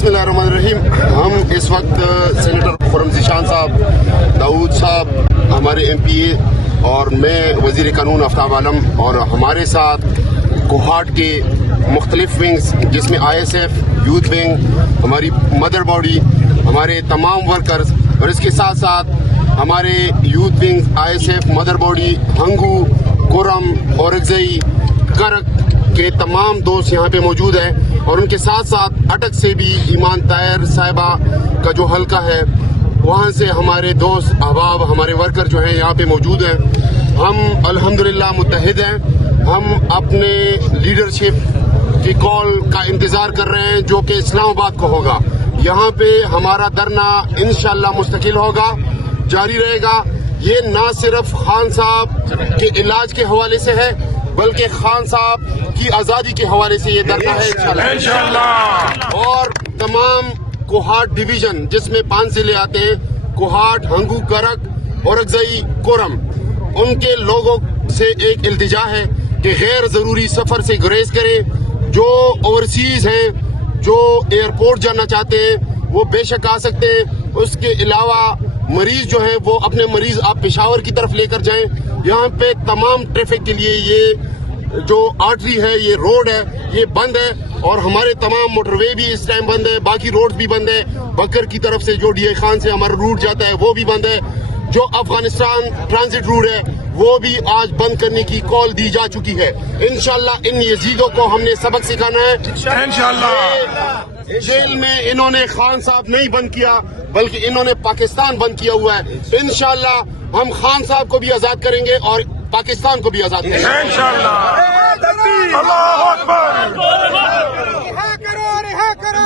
बिस्मिल्लाहिर्रहमानिर्रहीम। हम इस वक्त सेनेटर खुर्रम ज़ीशान साहब, दाऊद साहब, हमारे MPA और मैं वज़ीर कानून आफ्ताब आलम और हमारे साथ कोहाट के मुख्तलिफ विंग्स जिसमें ISF, यूथ विंग, हमारी मदर बॉडी, हमारे तमाम वर्कर्स और इसके साथ साथ हमारे youth wings, ISF, mother body, Hangu, Kurram, Orakzai, Karak के तमाम दोस्त यहाँ पे मौजूद हैं और उनके साथ साथ अटक से भी ईमान तायर साहिबा का जो हल्का है वहाँ से हमारे दोस्त अहबाब, हमारे वर्कर जो हैं यहाँ पे मौजूद हैं। हम अल्हम्दुलिल्लाह मुत्तहिद हैं। हम अपने लीडरशिप की कॉल का इंतज़ार कर रहे हैं जो कि इस्लामाबाद को होगा। यहाँ पे हमारा धरना इंशाअल्लाह मुस्तकिल होगा, जारी रहेगा। ये ना सिर्फ खान साहब के इलाज के हवाले से है बल्कि खान साहब की आज़ादी के हवाले से ये धरना है इंशाअल्लाह। और तमाम कोहाट डिवीजन जिसमें 5 जिले आते हैं, कोहाट, हंगू, करक, औरगज़ई, कोरम, उनके लोगों से एक इल्तिजा है कि गैर ज़रूरी सफ़र से गुरेज करें। जो ओवरसीज़ हैं, जो एयरपोर्ट जाना चाहते हैं वो बेशक आ सकते हैं। उसके अलावा मरीज जो है वो अपने मरीज आप पेशावर की तरफ लेकर जाएं। यहाँ पे तमाम ट्रैफिक के लिए ये जो आर्टरी है, ये रोड है, ये बंद है और हमारे तमाम मोटरवे भी इस टाइम बंद है, बाकी रोड भी बंद है। बकर की तरफ से जो DA खान से हमारा रूट जाता है वो भी बंद है। जो अफगानिस्तान ट्रांजिट रूट है वो भी आज बंद करने की कॉल दी जा चुकी है। इंशाल्लाह इन यजीदों को हमने सबक सिखाना है इंशाल्लाह। जेल में इन्होंने खान साहब नहीं बंद किया बल्कि इन्होंने पाकिस्तान बंद किया हुआ है। इंशाल्लाह हम खान साहब को भी आजाद करेंगे और पाकिस्तान को भी आजाद करेंगे इंशाल्लाह। अल्लाहू अकबर। रिहा करो, रिहा करो।